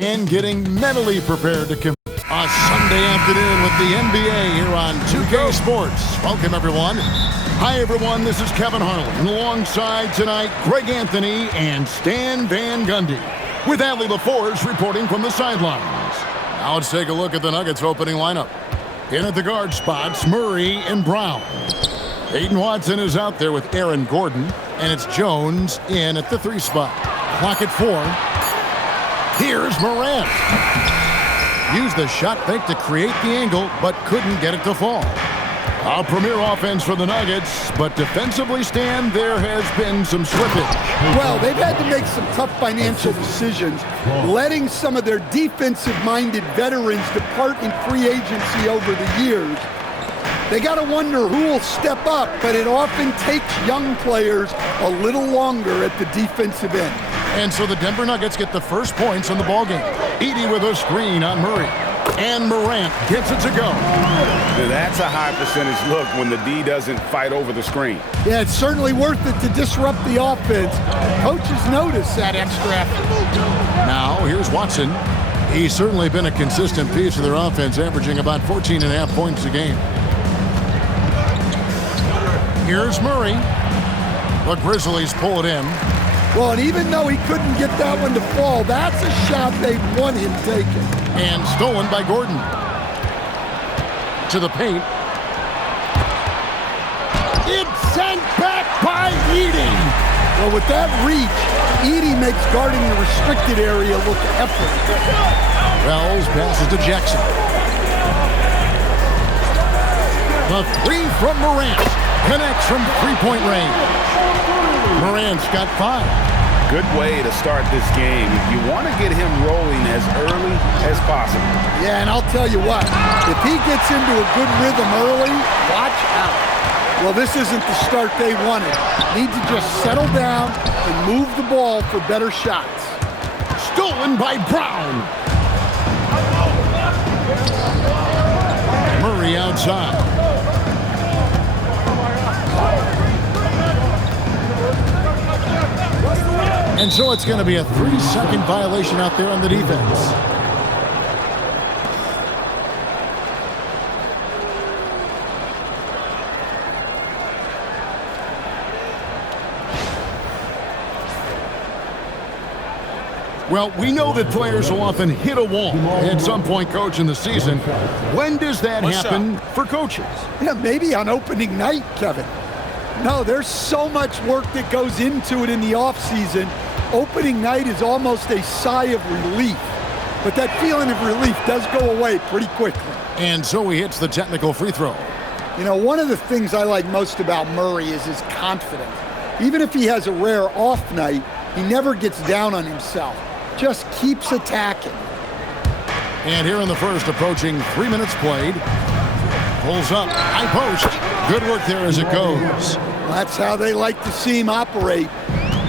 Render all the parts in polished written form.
and getting mentally prepared to compete. A Sunday afternoon with the NBA here on 2K Sports. Welcome, everyone. Hi, everyone. This is Kevin Harlan. Alongside tonight, Greg Anthony and Stan Van Gundy. With Allie LaForce reporting from the sidelines. Now let's take a look at the Nuggets opening lineup. In at the guard spots, Murray and Brown. Peyton Watson is out there with Aaron Gordon. And it's Jones in at the 3 spot. Clock at 4. Here's Morant. Used the shot fake to create the angle, but couldn't get it to fall. A premier offense for the Nuggets, but defensively, Stan, there has been some slippage. Well, they've had to make some tough financial decisions, letting some of their defensive-minded veterans depart in free agency over the years. They got to wonder who will step up, but it often takes young players a little longer at the defensive end. And so the Denver Nuggets get the first points in the ballgame. Edey with a screen on Murray. And Morant gets it to go. That's a high percentage look when the D doesn't fight over the screen. Yeah, it's certainly worth it to disrupt the offense. Coaches notice that extra effort. Now, here's Watson. He's certainly been a consistent piece of their offense, averaging about 14.5 points a game. Here's Murray. The Grizzlies pull it in. Well, and even though he couldn't get that one to fall, that's a shot they want him taken. And stolen by Gordon. To the paint. It's sent back by Edey. Well, with that reach, Edey makes guarding the restricted area look effortless. Wells passes to Jackson. The 3 from Morant. Connects from three-point range. Morant's got 5. Good way to start this game. You want to get him rolling as early as possible. Yeah, and I'll tell you what, if he gets into a good rhythm early, watch out. Well, this isn't the start they wanted. Need to just settle down and move the ball for better shots. Stolen by Brown. Murray outside. And so it's going to be a 3-second violation out there on the defense. Well, we know that players will often hit a wall at some point, Coach, in the season. When does that happen for coaches? Yeah, maybe on opening night, Kevin. No, there's so much work that goes into it in the offseason. Opening night is almost a sigh of relief. But that feeling of relief does go away pretty quickly. And so he hits the technical free throw. You know, one of the things I like most about Murray is his confidence. Even if he has a rare off night, he never gets down on himself. Just keeps attacking. And here in the first, approaching 3 minutes played. Pulls up, high post. Good work there as it goes. That's how they like to see him operate.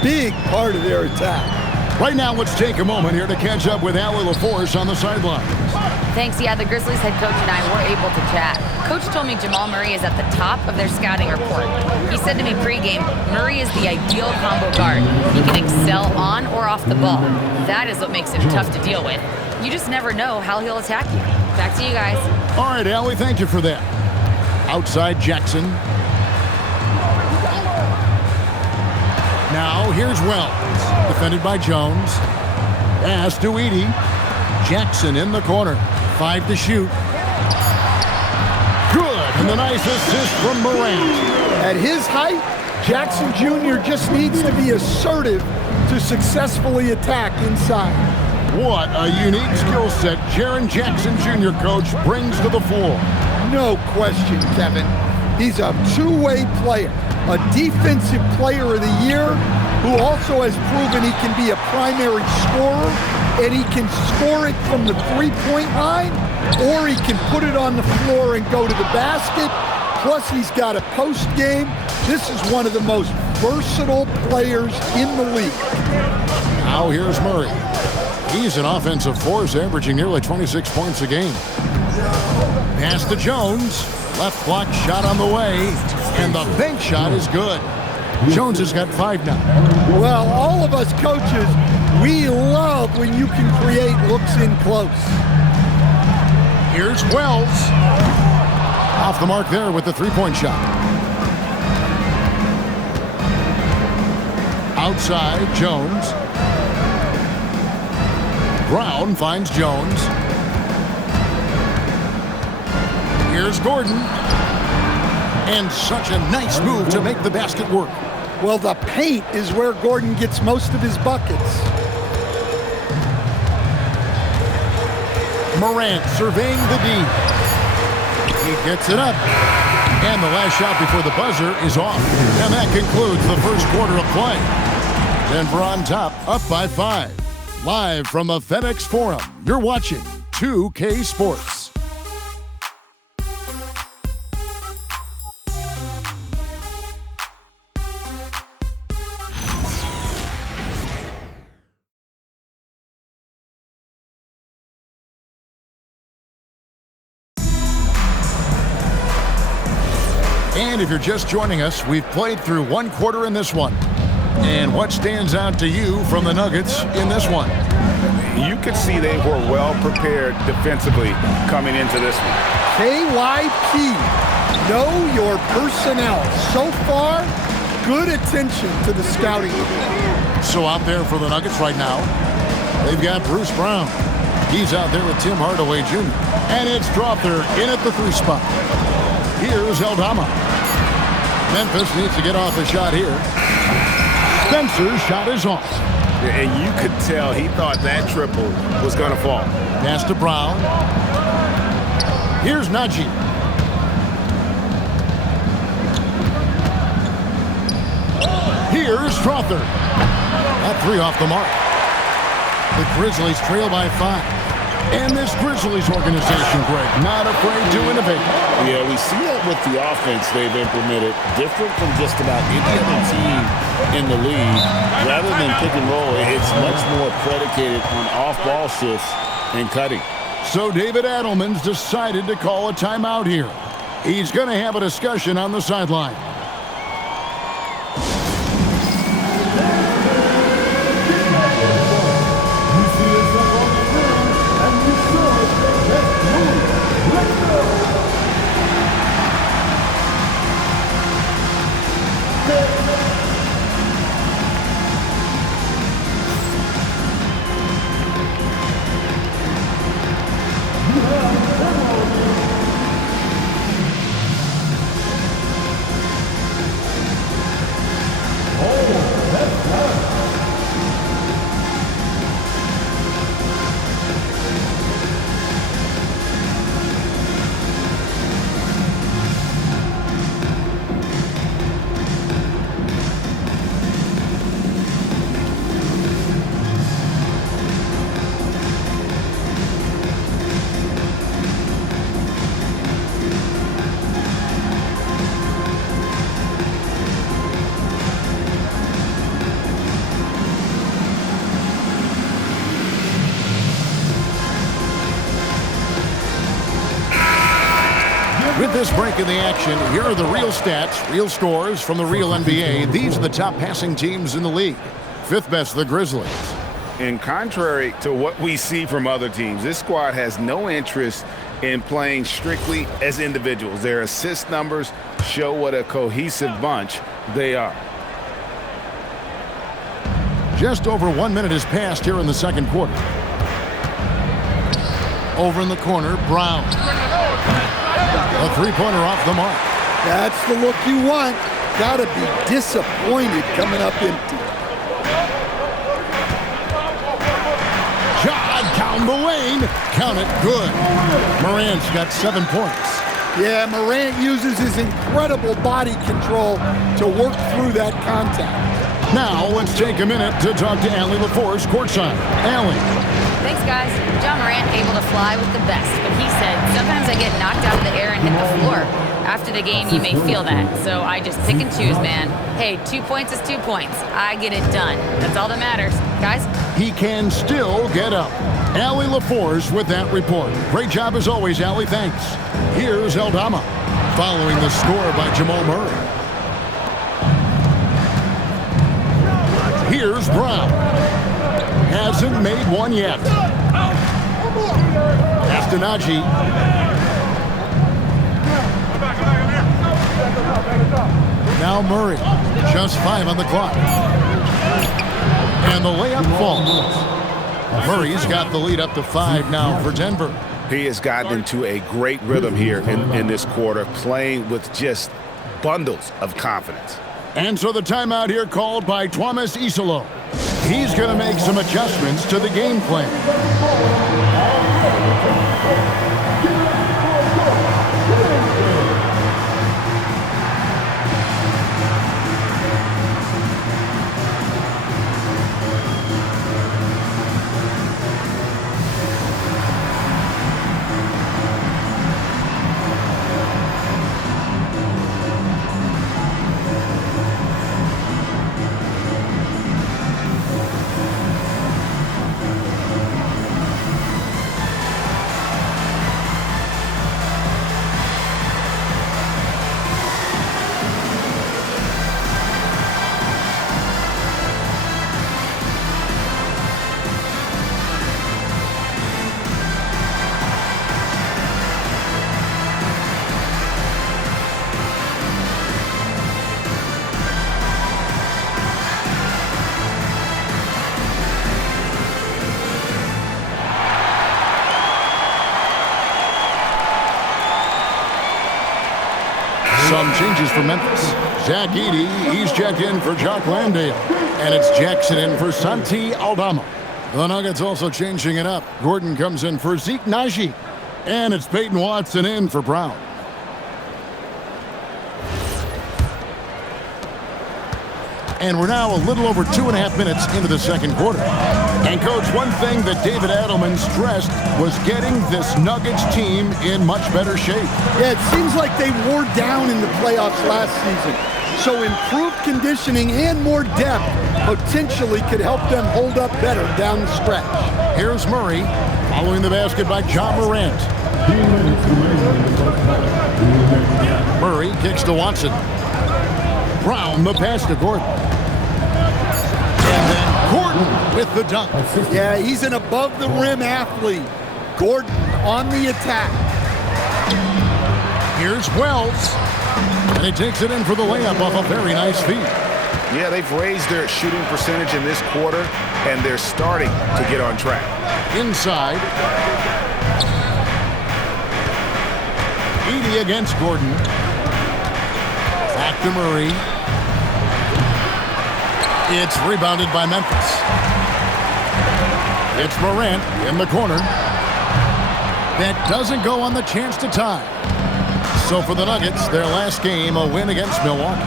Big part of their attack. Right now, let's take a moment here to catch up with Allie LaForce on the sidelines. Thanks. Yeah, the Grizzlies head coach and I were able to chat. Coach told me Jamal Murray is at the top of their scouting report. He said to me pregame, Murray is the ideal combo guard. He can excel on or off the ball. That is what makes him tough to deal with. You just never know how he'll attack you. Back to you guys. All right, Allie, thank you for that. Outside Jackson. Now here's Wells, defended by Jones. Pass to Edey. Jackson in the corner. 5 to shoot. Good, and the nice assist from Morant. At his height, Jackson Jr. just needs to be assertive to successfully attack inside. What a unique skill set Jaren Jackson Jr., Coach, brings to the floor. No question, Kevin. He's a two-way player, a defensive player of the year who also has proven he can be a primary scorer, and he can score it from the three-point line, or he can put it on the floor and go to the basket. Plus, he's got a post game. This is one of the most versatile players in the league. Now here's Murray. He's an offensive force, averaging nearly 26 points a game. Pass to Jones. Left block shot on the way, and the bank shot is good. Jones has got 5 now. Well, all of us coaches We love when you can create looks in close. Here's Wells. Off the mark there with the three-point shot. Outside, Jones. Brown finds Jones. Here's Gordon. And such a nice move to make the basket work. Well, the paint is where Gordon gets most of his buckets. Morant surveying the D. He gets it up. And the last shot before the buzzer is off. And that concludes the first quarter of play. Denver on top, up by 5. Live from the FedEx Forum, you're watching 2K Sports. And if you're just joining us, we've played through one quarter in this one. And what stands out to you from the Nuggets in this one? You could see they were well prepared defensively coming into this one. KYP, know your personnel. So far, good attention to the scouting. So out there for the Nuggets right now, they've got Bruce Brown. He's out there with Tim Hardaway Jr. And it's Strawther in at the 3 spot. Here's Aldama. Memphis needs to get off the shot here. Spencer's shot is off. And you could tell he thought that triple was going to fall. Pass to Brown. Here's Najee. Here's Strawther. That 3 off the mark. The Grizzlies trail by 5. And this Grizzlies organization, Greg, not afraid to innovate. Yeah, we see that with the offense they've implemented, different from just about any other team in the league. Rather than pick and roll, it's much more predicated on off-ball shifts and cutting. So David Adelman's decided to call a timeout here. He's going to have a discussion on the sideline. With this break in the action, here are the real stats, real scores from the real NBA. These are the top passing teams in the league. 5th best, the Grizzlies. And contrary to what we see from other teams, this squad has no interest in playing strictly as individuals. Their assist numbers show what a cohesive bunch they are. Just over 1 minute has passed here in the second quarter. Over in the corner, Brown. A 3-pointer off the mark. That's the look you want. Gotta be disappointed coming up empty. Shot down the lane. Count it. Good. Morant's got 7 points. Yeah, Morant uses his incredible body control to work through that contact. Now let's take a minute to talk to Allie LaForce courtside. Allie. Thanks, guys. John Morant able to fly with the best, but he said, sometimes I get knocked out of the air and hit the floor. After the game, you may feel that, so I just pick and choose, man. Hey, 2 points is 2 points. I get it done. That's all that matters. Guys? He can still get up. Allie LaForce with that report. Great job as always, Allie. Thanks. Here's Aldama, following the score by Jamal Murray. Here's Brown. hasn't made one yet. Castagnacci. Now Murray. Just 5 on the clock. And the layup falls. Murray's got the lead up to 5 now for Denver. He has gotten into a great rhythm here in this quarter, playing with just bundles of confidence. And so the timeout here called by Thomas Isolo. He's going to make some adjustments to the game plan. Some changes for Memphis. Zach Edey, he's checked in for Jock Landale. And it's Jackson in for Santi Aldama. The Nuggets also changing it up. Gordon comes in for Zeke Naji. And it's Peyton Watson in for Brown. And we're now a little over 2.5 minutes into the second quarter. And, Coach, one thing that David Adelman stressed was getting this Nuggets team in much better shape. Yeah, it seems like they wore down in the playoffs last season. So improved conditioning and more depth potentially could help them hold up better down the stretch. Here's Murray, following the basket by John Morant. Murray kicks to Watson. Brown, the pass to Gordon. And then Gordon with the dunk. Yeah, he's an above-the-rim athlete. Gordon on the attack. Here's Wells. And he takes it in for the layup off a very nice feed. Yeah, they've raised their shooting percentage in this quarter, and they're starting to get on track. Inside. Edey against Gordon. Back to Murray. It's rebounded by Memphis. It's Morant in the corner. That doesn't go on the chance to tie. So for the Nuggets, their last game, a win against Milwaukee.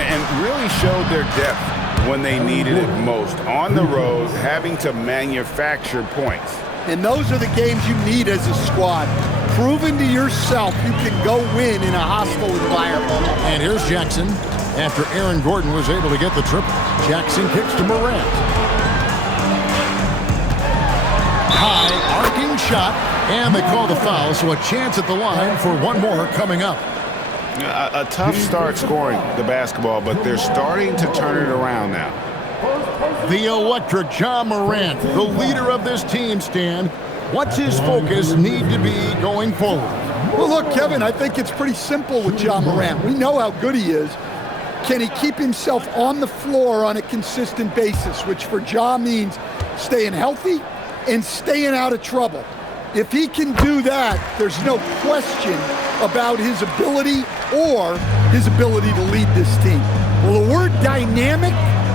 And really showed their depth when they needed it most. On the road, having to manufacture points. And those are the games you need as a squad. Proving to yourself you can go win in a hostile environment. And here's Jackson. After Aaron Gordon was able to get the triple, Jackson kicks to Morant. High arcing shot, and they call the foul, so a chance at the line for one more coming up. A tough start scoring the basketball, but they're starting to turn it around now. The electric John Morant, the leader of this team, Stan. What's his focus need to be going forward? Well, look, Kevin, I think it's pretty simple with John Morant. We know how good he is. Can he keep himself on the floor on a consistent basis, which for Ja means staying healthy and staying out of trouble. If he can do that, there's no question about his ability or his ability to lead this team. Well, the word dynamic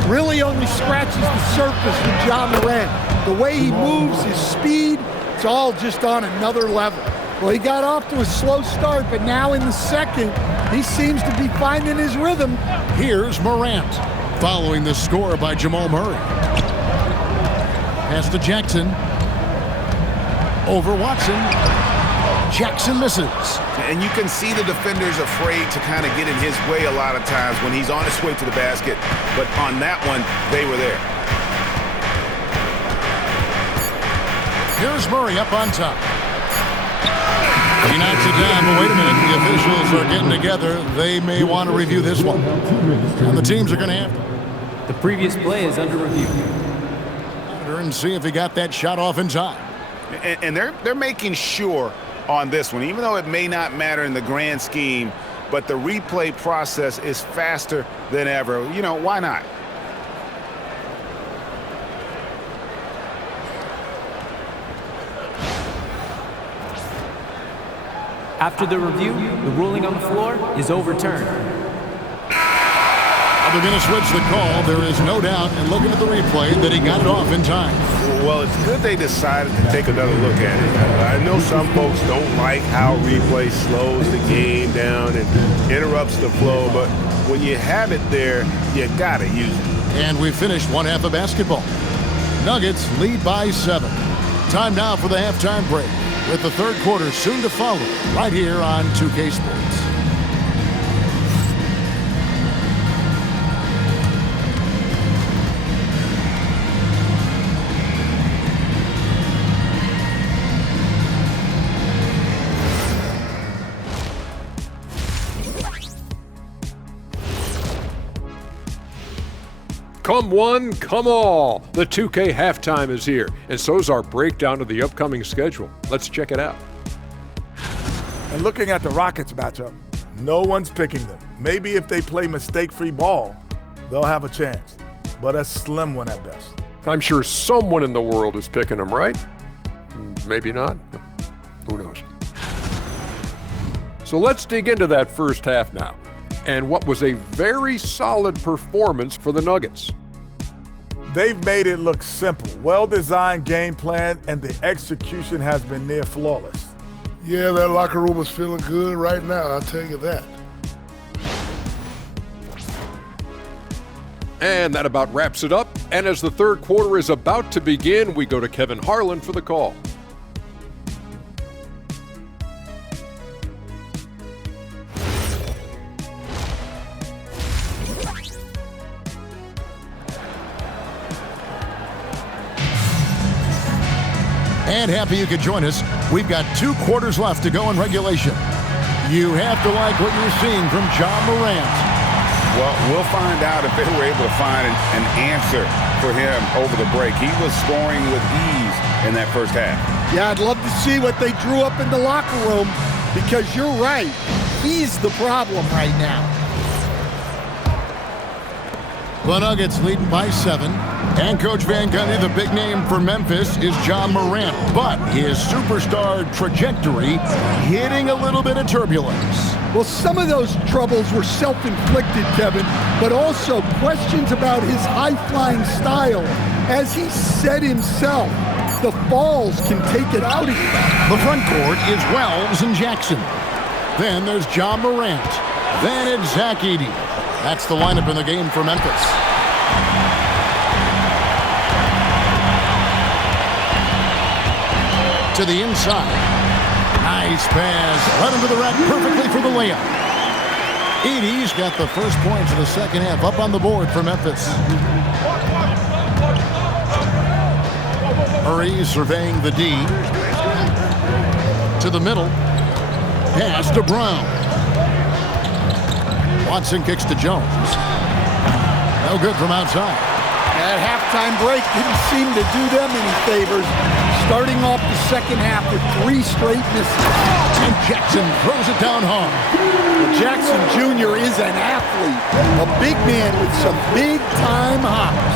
really only scratches the surface with Ja Morant. The way he moves, his speed, it's all just on another level. Well, he got off to a slow start, but now in the second, he seems to be finding his rhythm. Here's Morant, following the score by Jamal Murray. Pass to Jackson. Over Watson. Jackson misses. And you can see the defenders afraid to kind of get in his way a lot of times when he's on his way to the basket. But on that one, they were there. Here's Murray up on top. He knocks it down, but wait a minute. The officials are getting together. They may want to review this one. And the teams are going to have to. The previous play is under review. quarter and see if he got that shot off in time. And they're making sure on this one, even though it may not matter in the grand scheme, but the replay process is faster than ever. You know, why not? After the review, the ruling on the floor is overturned. They're going to switch the call. There is no doubt, and looking at the replay, that he got it off in time. Well, it's good they decided to take another look at it. I know some folks don't like how replay slows the game down and interrupts the flow, but when you have it there, you got to use it. And we finished one half of basketball. Nuggets lead by 7. Time now for the halftime break, with the third quarter soon to follow, right here on 2K Sports. Come one, come all. The 2K halftime is here, and so's our breakdown of the upcoming schedule. Let's check it out. And looking at the Rockets matchup, no one's picking them. Maybe if they play mistake-free ball, they'll have a chance, but a slim one at best. I'm sure someone in the world is picking them, right? Maybe not. Who knows? So let's dig into that first half now, and what was a very solid performance for the Nuggets. They've made it look simple. Well-designed game plan, and the execution has been near flawless. Yeah, that locker room is feeling good right now, I'll tell you that. And that about wraps it up. And as the third quarter is about to begin, we go to Kevin Harlan for the call. And happy you could join us. We've got 2 quarters left to go in regulation. You have to like what you're seeing from Ja Morant. Well, we'll find out if they were able to find an answer for him over the break. He was scoring with ease in that first half. Yeah, I'd love to see what they drew up in the locker room, because you're right. He's the problem right now. The Nuggets leading by 7. And Coach Van Gundy, the big name for Memphis is Ja Morant, but his superstar trajectory hitting a little bit of turbulence. Well, some of those troubles were self-inflicted, Kevin, but also questions about his high-flying style. As he said himself, the falls can take it out of you. The front court is Wells and Jackson. Then there's Ja Morant. Then it's Zach Edey. That's the lineup in the game for Memphis. To the inside. Nice pass. Right into the rack perfectly for the layup. Edey's got the first points of the second half up on the board for Memphis. Murray surveying the D. To the middle. Pass to Brown. Watson kicks to Jones. No good from outside. That halftime break didn't seem to do them any favors. Starting off the second half with 3 straight misses. And Jackson throws it down hard. Well, Jackson Jr. is an athlete. A big man with some big-time hops.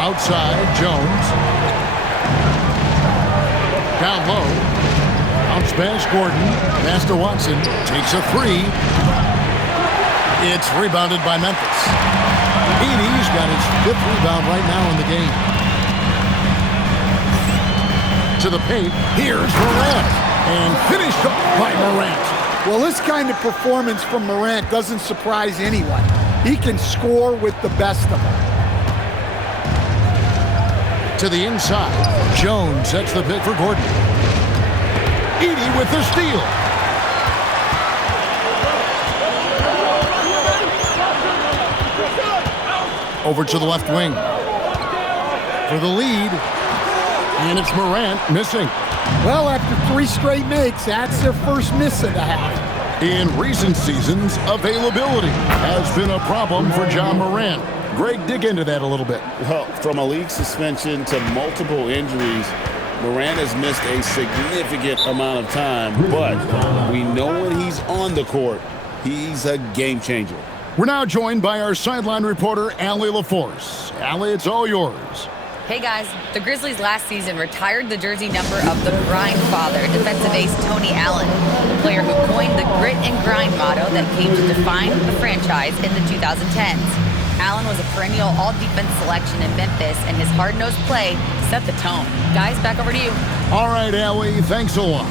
Outside, Jones. Down low. Bounce pass, Gordon. Pass to Watson. Takes a 3. It's rebounded by Memphis. Edey's got his 5th rebound right now in the game. To the paint, here's Morant. And finished up by Morant. Well, this kind of performance from Morant doesn't surprise anyone. He can score with the best of them. To the inside, Jones sets the pick for Gordon. Edey with the steal. Over to the left wing for the lead, and it's Morant missing. Well, after 3 straight makes, that's their first miss of the half. In recent seasons, availability has been a problem for John Morant. Greg, dig into that a little bit. Well, from a league suspension to multiple injuries, Morant has missed a significant amount of time, but we know when he's on the court, he's a game changer. We're now joined by our sideline reporter, Allie LaForce. Allie, it's all yours. Hey guys, the Grizzlies last season retired the jersey number of the grind father, defensive ace Tony Allen, the player who coined the grit and grind motto that came to define the franchise in the 2010s. Allen was a perennial all-defense selection in Memphis, and his hard-nosed play set the tone. Guys, back over to you. All right, Allie, thanks a lot.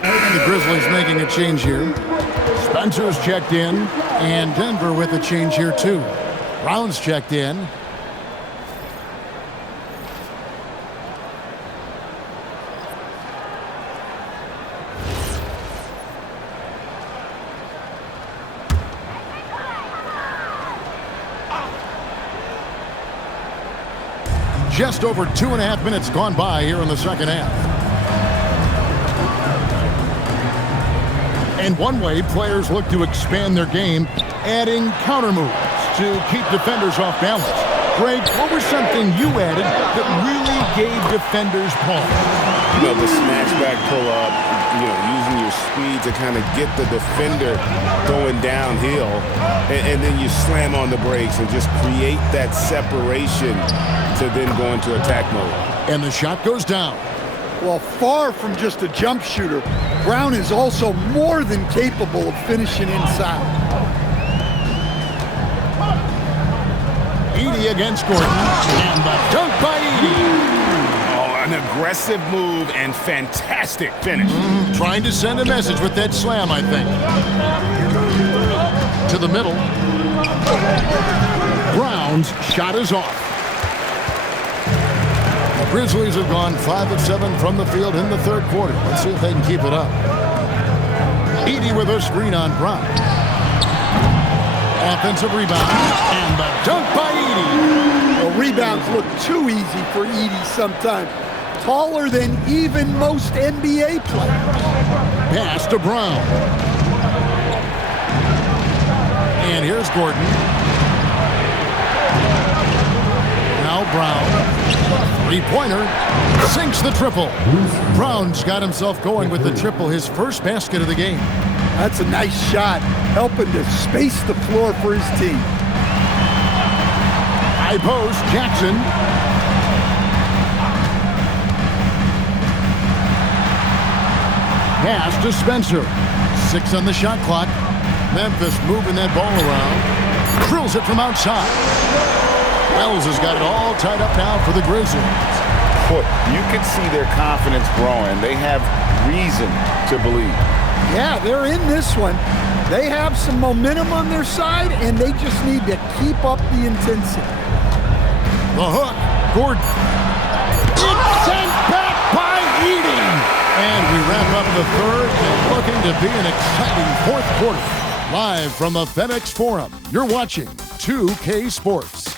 The Grizzlies making a change here. Spencer's checked in, and Denver with a change here too. Brown's checked in. Just over 2.5 minutes gone by here in the second half. And one way players look to expand their game, adding counter moves to keep defenders off balance. Greg, what was something you added that really gave defenders pause? You know, the snatch back pull-up, using your speed to kind of get the defender going downhill, and then you slam on the brakes and just create that separation to then go into attack mode. And the shot goes down. Well, far from just a jump shooter, Brown is also more than capable of finishing inside. Edey against Gordon, and the dunk by Edey. Oh, an aggressive move and fantastic finish. Trying to send a message with that slam, I think. To the middle. Brown's shot is off. The Grizzlies have gone 5 of 7 from the field in the third quarter. Let's see if they can keep it up. Edey with a screen on Brown. Offensive rebound, and the dunk by Edey. Well, rebounds look too easy for Edey sometimes. Taller than even most NBA players. Pass to Brown. And here's Gordon. Now Brown. Three-pointer, sinks the triple. Brown's got himself going with the triple, his first basket of the game. That's a nice shot, helping to space the floor for his team. High post, Jackson. Pass to Spencer. 6 on the shot clock. Memphis moving that ball around. Drills it from outside. Wells has got it all tied up now for the Grizzlies. Boy, you can see their confidence growing. They have reason to believe. Yeah, they're in this one. They have some momentum on their side, and they just need to keep up the intensity. The hook, Gordon. It's sent back by Edey. And we wrap up the third and looking to be an exciting fourth quarter. Live from the FedEx Forum, you're watching 2K Sports.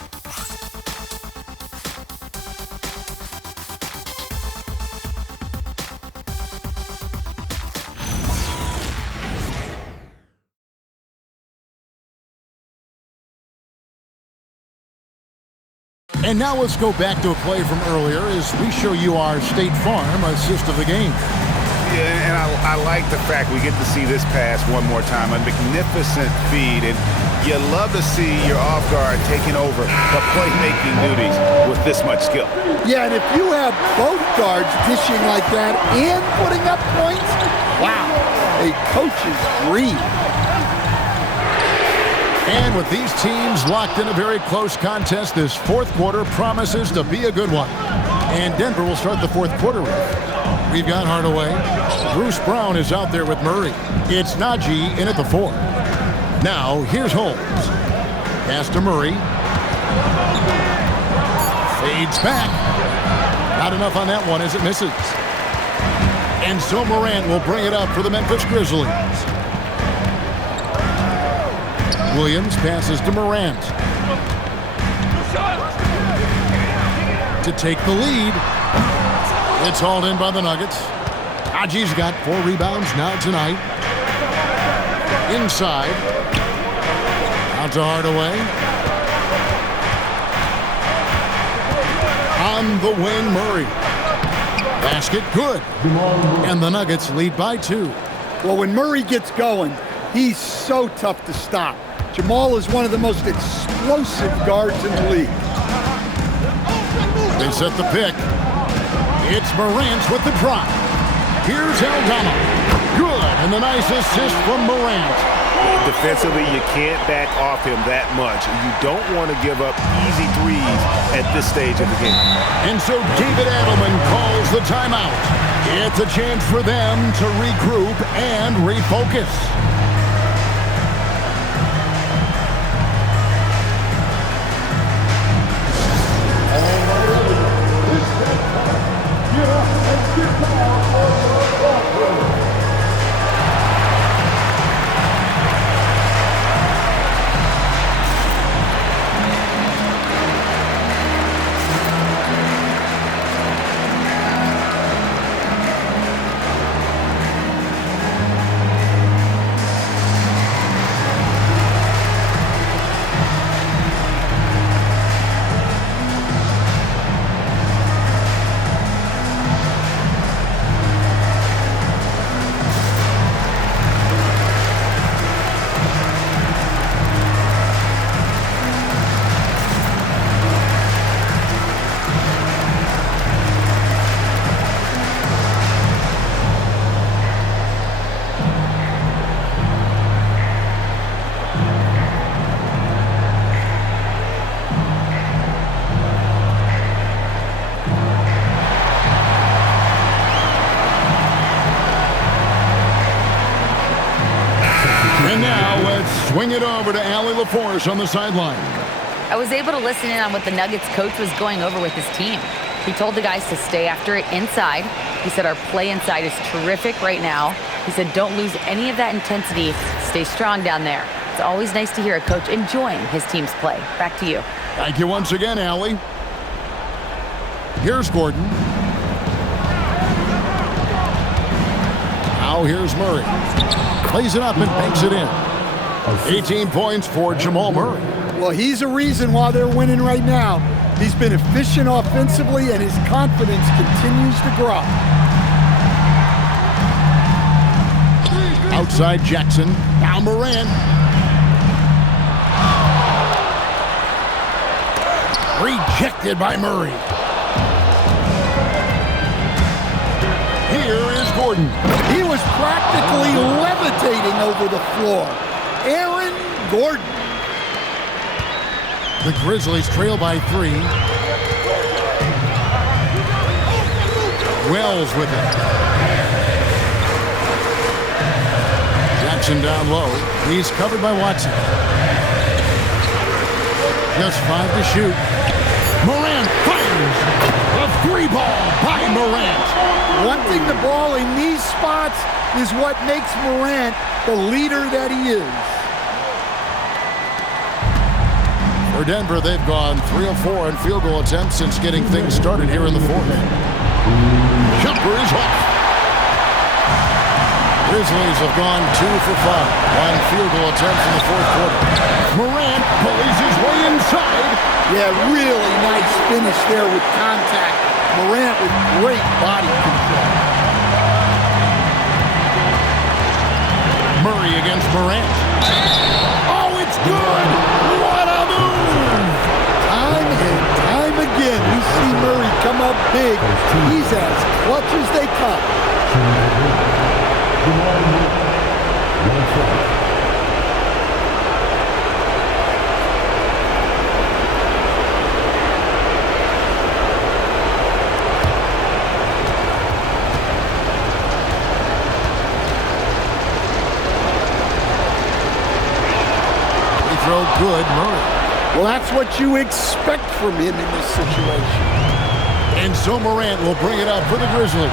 And now let's go back to a play from earlier as we show you our State Farm assist of the game. Yeah, and I like the fact we get to see this pass one more time. A magnificent feed, and you love to see your off guard taking over the playmaking duties with this much skill. Yeah, and if you have both guards dishing like that and putting up points, wow, a coach's dream. And with these teams locked in a very close contest, this fourth quarter promises to be a good one. And Denver will start the fourth quarter with. We've got Hardaway. Bruce Brown is out there with Murray. It's Najee in at the 4. Now, here's Holmes. Pass to Murray. Fades back. Not enough on that one as it misses. And so Morant will bring it up for the Memphis Grizzlies. Williams passes to Morant. To take the lead. It's hauled in by the Nuggets. Najee's got 4 rebounds now tonight. Inside. Out to Hardaway. On the wing, Murray. Basket good. And the Nuggets lead by 2. Well, when Murray gets going, he's so tough to stop. Jamal is one of the most explosive guards in the league. They set the pick. It's Morant with the drop. Here's Aldama. Good, and the nice assist from Morant. Defensively, you can't back off him that much. You don't want to give up easy threes at this stage of the game. And so David Adelman calls the timeout. It's a chance for them to regroup and refocus. Swing it over to Allie LaForce on the sideline. I was able to listen in on what the Nuggets coach was going over with his team. He told the guys to stay after it inside. He said our play inside is terrific right now. He said don't lose any of that intensity. Stay strong down there. It's always nice to hear a coach enjoying his team's play. Back to you. Thank you once again, Allie. Here's Gordon. Now here's Murray. Plays it up and banks it in. 18 points for Jamal Murray. Well, he's a reason why they're winning right now. He's been efficient offensively, and his confidence continues to grow. Outside Jackson. Now Morant. Rejected by Murray. Here is Gordon. He was practically levitating over the floor. Aaron Gordon. The Grizzlies trail by 3. Wells with it. Jackson down low. He's covered by Watson. Just 5 to shoot. Morant fires. A 3-ball by Morant. Wanting the ball in these spots is what makes Morant the leader that he is. For Denver, they've gone 3 of 4 in field goal attempts since getting things started here in the fourth. Jumper is off. Grizzlies have gone 2 for 5 on field goal attempts in the fourth quarter. Morant bullies his way inside. Yeah, really nice finish there with contact. Morant with great body control. Murray against Morant. Oh, it's good! What a move! Time and time again, we see Murray come up big. He's as clutch as they come. Throw good, Murray. Well, that's what you expect from him in this situation. And so Morant will bring it up for the Grizzlies.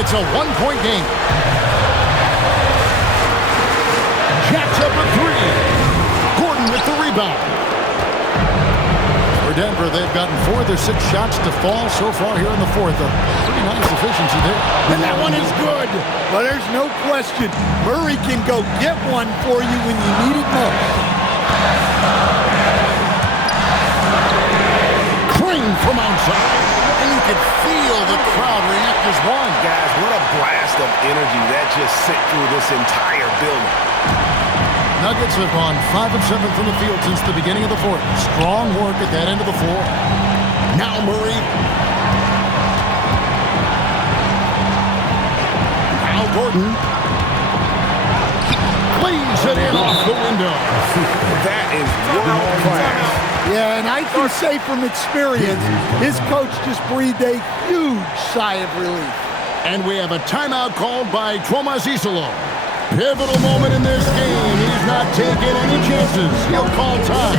It's a one-point game. Jacks up a three. Gordon with the rebound. For Denver, they've gotten 4 of their 6 shots to fall so far here in the fourth. A pretty nice efficiency there. And that one is good. Well, there's no question. Murray can go get one for you when you need it most. Crane from outside. And you can feel the crowd react as one. Guys, what a blast of energy that just sent through this entire building. Nuggets have gone 5 of 7 from the field since the beginning of the fourth. Strong work at that end of the floor. Now Murray. Now Gordon. Leaves it in off the window. That is world class. Yeah, and I can say from experience, his coach just breathed a huge sigh of relief. And we have a timeout called by Tomas Isolo. Pivotal moment in this game. He's not taking any chances. He'll call time.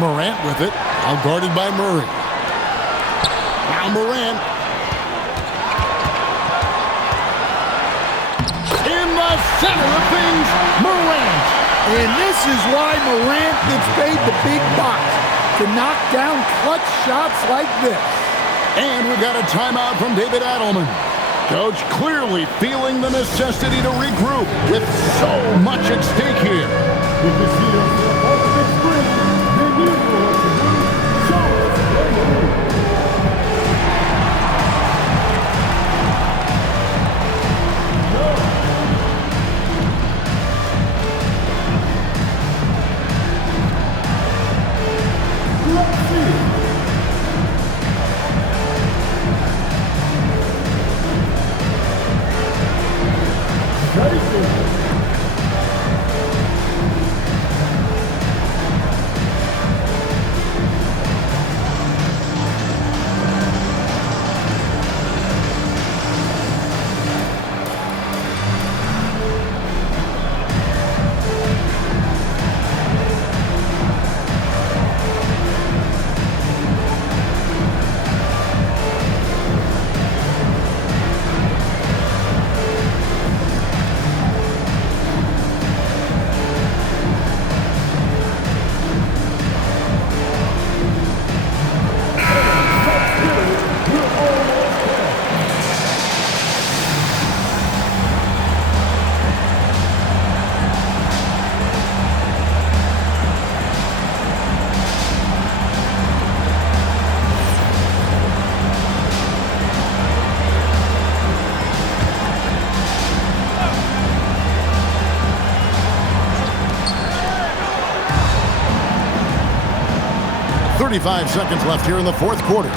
Morant with it, now guarded by Murray. Now Morant. In the center of things, Morant. And this is why Morant gets paid the big bucks, to knock down clutch shots like this. And we've got a timeout from David Adelman. Coach clearly feeling the necessity to regroup with so much at stake here. 35 seconds left here in the fourth quarter.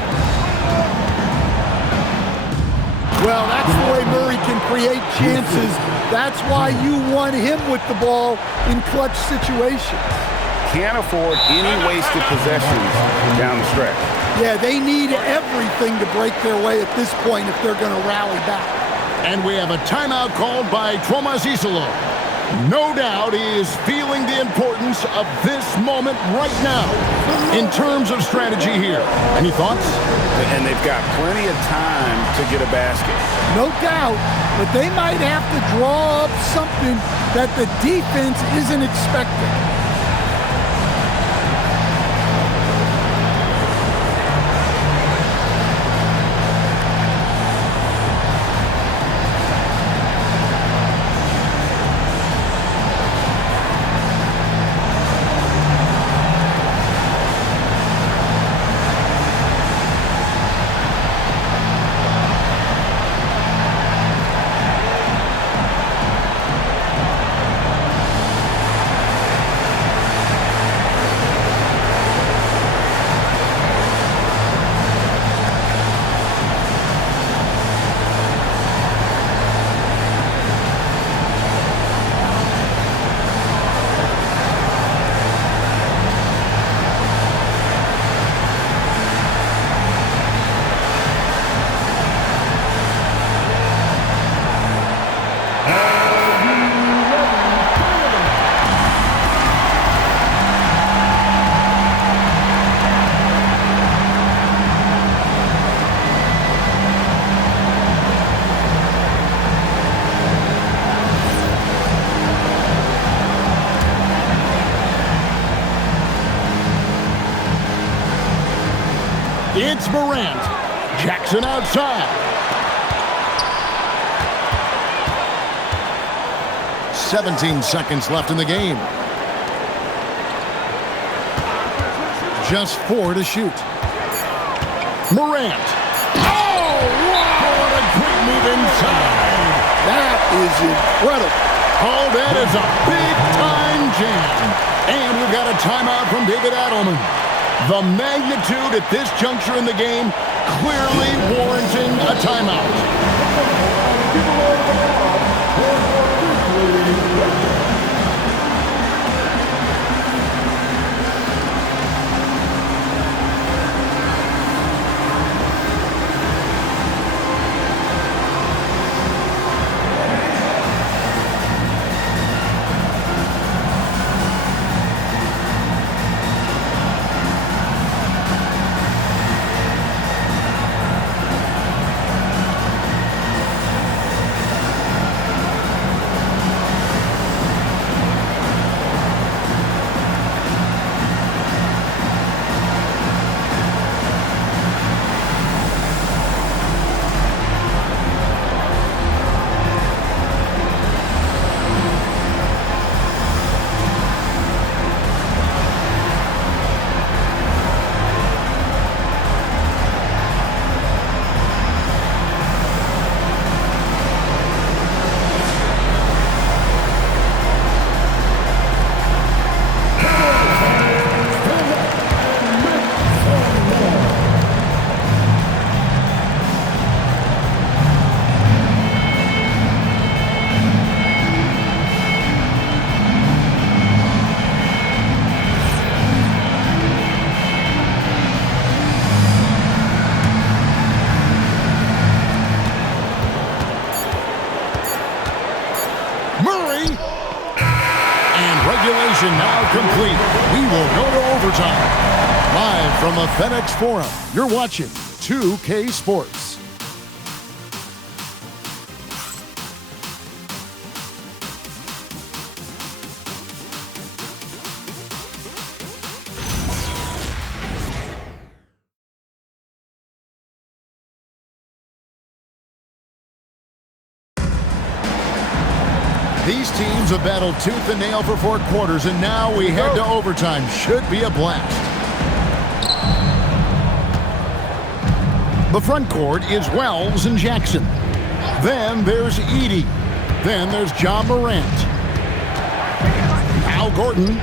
Well, that's the way Murray can create chances. That's why you want him with the ball in clutch situations. Can't afford any wasted possessions down the stretch. Yeah, they need everything to break their way at this point if they're going to rally back. And we have a timeout called by Tomas Isolo. No doubt he is feeling the importance of this moment right now in terms of strategy here. Any thoughts? And they've got plenty of time to get a basket. No doubt, but they might have to draw up something that the defense isn't expecting. It's Morant. Jackson outside. 17 seconds left in the game. Just 4 to shoot. Morant. Oh, wow, what a great move inside. That is incredible. Oh, that is a big-time jam. And we've got a timeout from David Adelman. The magnitude at this juncture in the game clearly warranting a timeout. Now complete. We will go to overtime. Live from the FedEx Forum, you're watching 2K Sports. These teams have battled tooth and nail for 4 quarters, and now we head to overtime. Should be a blast. The front court is Wells and Jackson. Then there's Edey. Then there's John Morant. Al Gordon.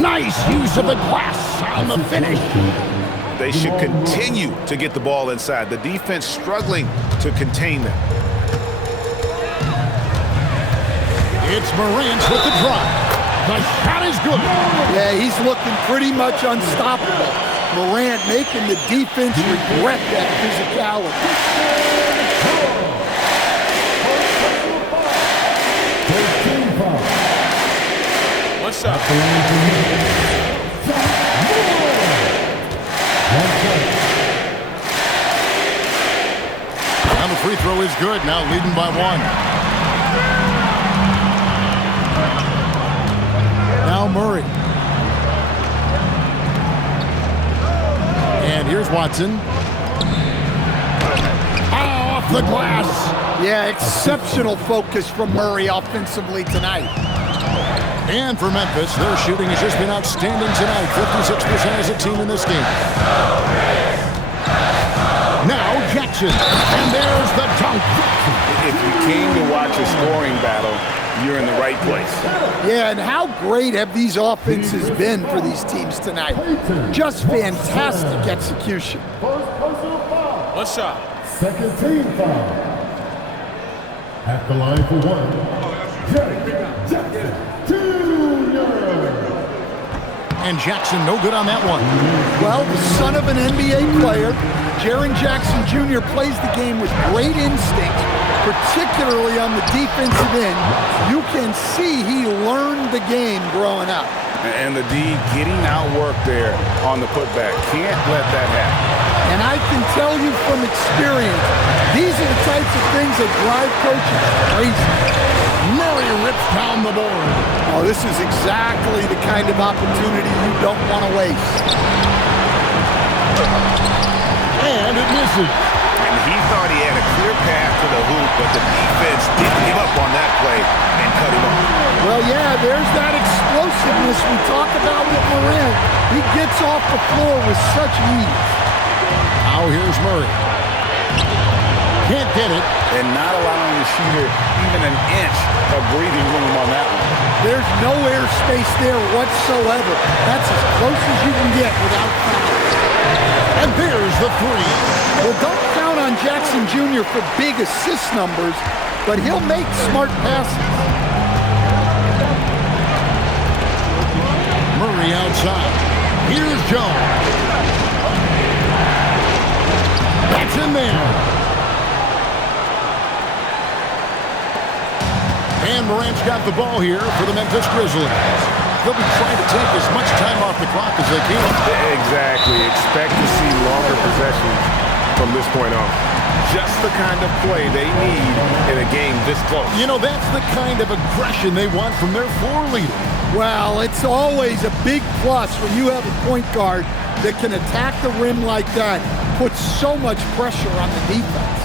Nice use of the glass. on the finish. They should continue to get the ball inside. The defense struggling to contain them. It's Morant with the drive. The shot is good. Yeah, he's looking pretty much unstoppable. Morant making the defense regret that physicality. What's up? And the free throw is good. Now leading by 1. Now Murray. And here's Watson. Off the glass. Yeah, exceptional focus from Murray offensively tonight. And for Memphis, their shooting has just been outstanding tonight. 56% as a team in this game. Now Jackson. And there's the dunk. If you came to watch a scoring battle, you're in the right place. Yeah, and how great have these offenses been for these teams tonight? Just fantastic execution. What's up? Second team foul. At the line for 1, Derek Jackson Jr. And Jackson no good on that one. Well, the son of an NBA player, Jaren Jackson Jr. plays the game with great instinct, particularly on the defensive end. You can see he learned the game growing up. And the D getting outworked there on the putback. Can't let that happen. And I can tell you from experience, these are the types of things that drive coaches crazy. Murray rips down the board. Oh, this is exactly the kind of opportunity you don't want to waste. And it misses. And he thought he had a clear path to the hoop, but the defense didn't give up on that play and cut him off. Well, yeah, there's that explosiveness we talk about with Morant. He gets off the floor with such ease. Now here's Murray. Can't get it. And not allowing the shooter even an inch of breathing room on that one. There's no airspace there whatsoever. That's as close as you can get without foul. And there's the 3. Well, don't count on Jackson Jr. for big assist numbers, but he'll make smart passes. Murray outside. Here's Jones. That's in there. And Morant's got the ball here for the Memphis Grizzlies. They'll be trying to take as much time off the clock as they can. Exactly. Expect to see longer possessions from this point on. Just the kind of play they need in a game this close. You know, that's the kind of aggression they want from their floor leader. Well, it's always a big plus when you have a point guard that can attack the rim like that, puts so much pressure on the defense.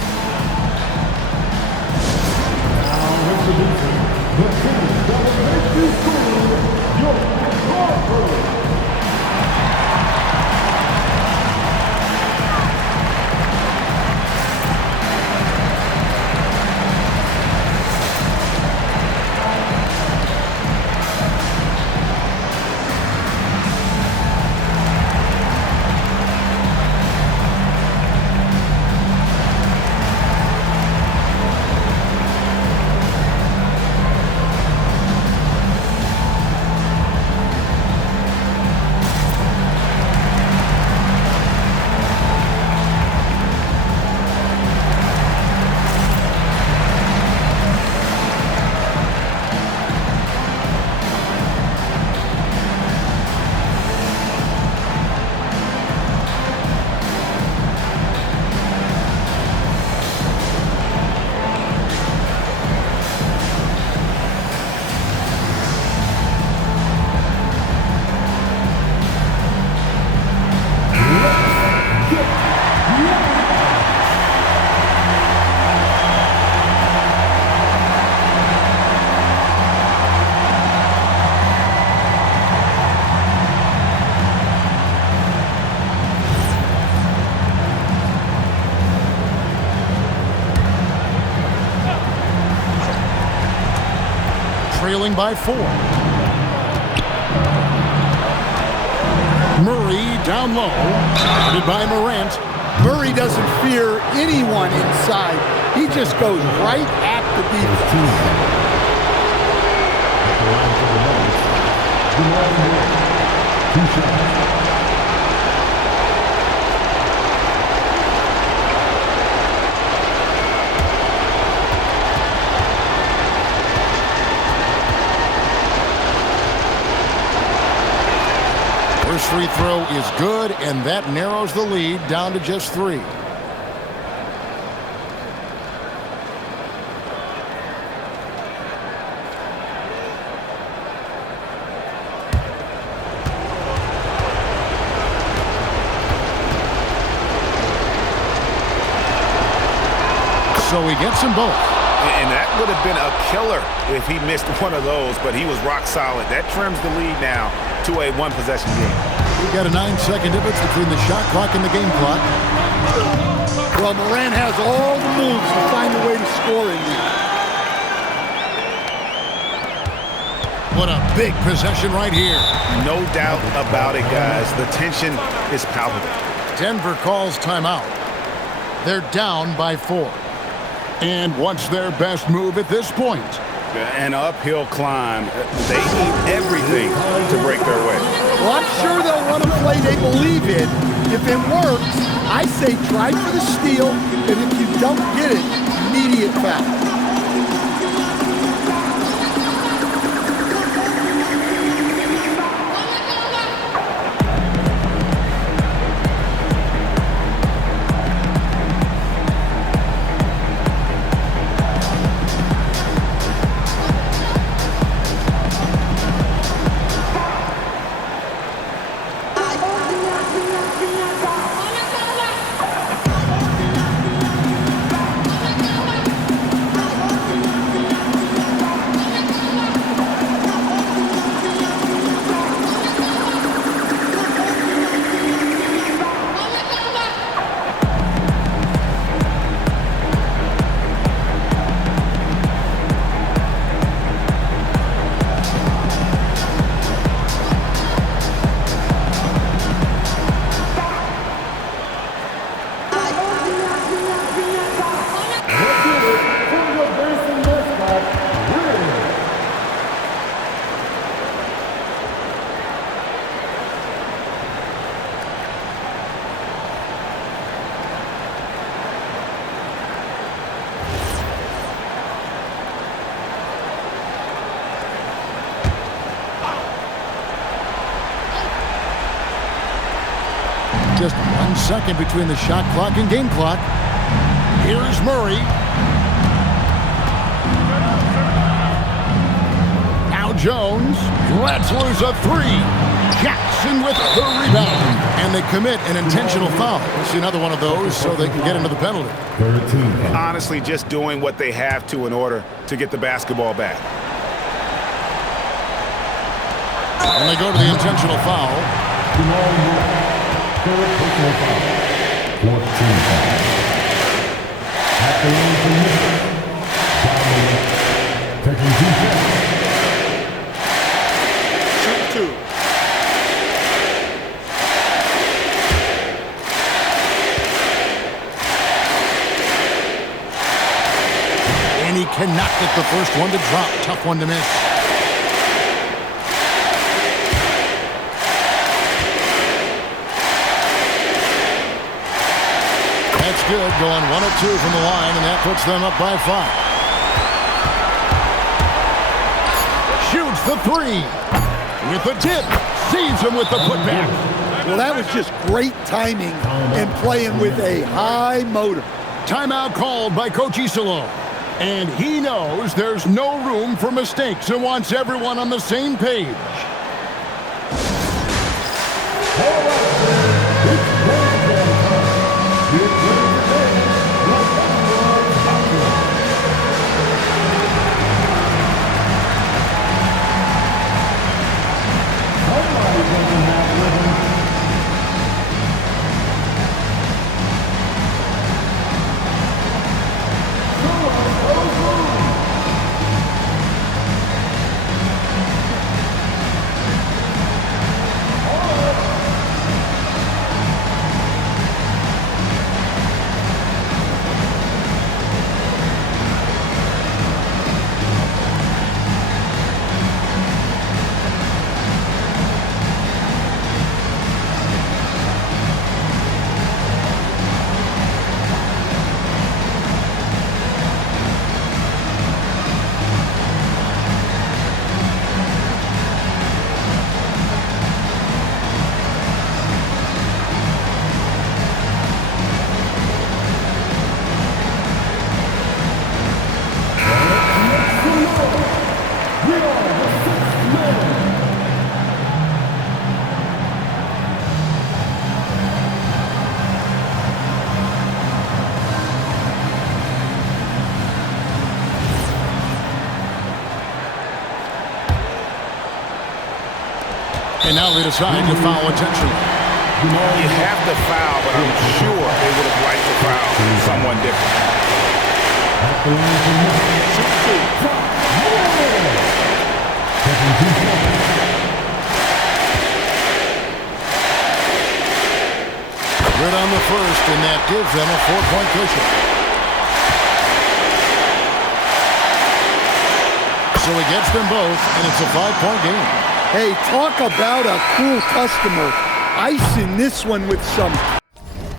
Trailing by 4. Murray down low. Guarded by Morant. Murray doesn't fear anyone inside. He just goes right at the defense. First free throw is good, and that narrows the lead down to just 3. So he gets them both. And that would have been a killer if he missed one of those, but he was rock solid. That trims the lead now to a one-possession game. We've got a 9-second difference between the shot clock and the game clock. Well, Morant has all the moves to find a way to score in there. What a big possession right here. No doubt about it, guys. The tension is palpable. Denver calls timeout. They're down by 4. And what's their best move at this point? An uphill climb. They need everything to break their way. Well, I'm sure they'll run a play they believe in. If it works, I say try for the steal, and if you don't get it, immediate foul. Just 1 second between the shot clock and game clock. Here's Murray. Now Jones lets loose a 3. Jackson with the rebound. And they commit an intentional foul. Let's see another one of those so they can get into the penalty. Honestly, just doing what they have to in order to get the basketball back. And they go to the intentional foul. 14 at the line for Dominic, taking 2 shots. Shoot 2. And he cannot get the first one to drop. Tough one to miss. Good, going 1 of 2 from the line, and that puts them up by 5. Shoots the 3 with the tip, sees him with the putback. Well, that was just great timing and playing with a high motor. Timeout called by Coach Isolo, and he knows there's no room for mistakes and wants everyone on the same page. And now they decide to foul intentionally. You have to foul, but I'm sure they would have liked to foul someone different. Good on the first, and that gives them a 4-point cushion. So he gets them both, and it's a 5-point game. Hey, talk about a cool customer. Icing this one with some